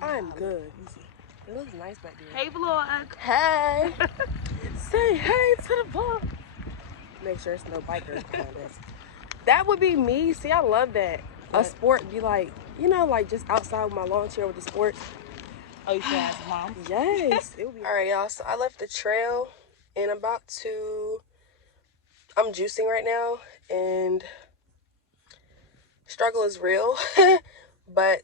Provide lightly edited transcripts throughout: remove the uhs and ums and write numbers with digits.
I'm good. It looks nice back there. Hey, vlog. Hey. Say hey to the vlog. Make sure it's no bikers behind us. That would be me. See, I love that. What? A sport be like, you know, like just outside with my lawn chair with the sports. Oh, you should ask mom. Yes. It would be. All right, y'all. So I left the trail and I'm juicing right now and struggle is real, but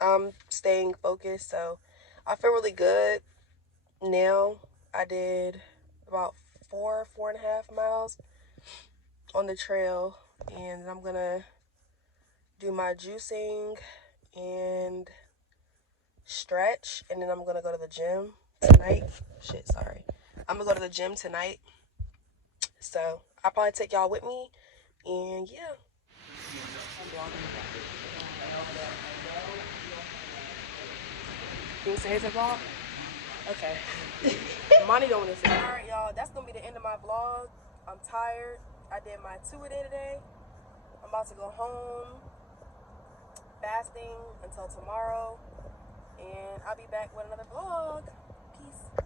I'm staying focused. So I feel really good now. I did about 4.5 miles on the trail, and I'm gonna do my juicing and stretch, and then I'm gonna go to the gym tonight. I'm gonna go to the gym tonight, so I'll probably take y'all with me, and yeah. Can you say it's a vlog? Okay. Monty don't want to say. Alright, y'all, that's gonna be the end of my vlog. I'm tired. I did my 2-a-day today. I'm about to go home, fasting until tomorrow, and I'll be back with another vlog. Peace.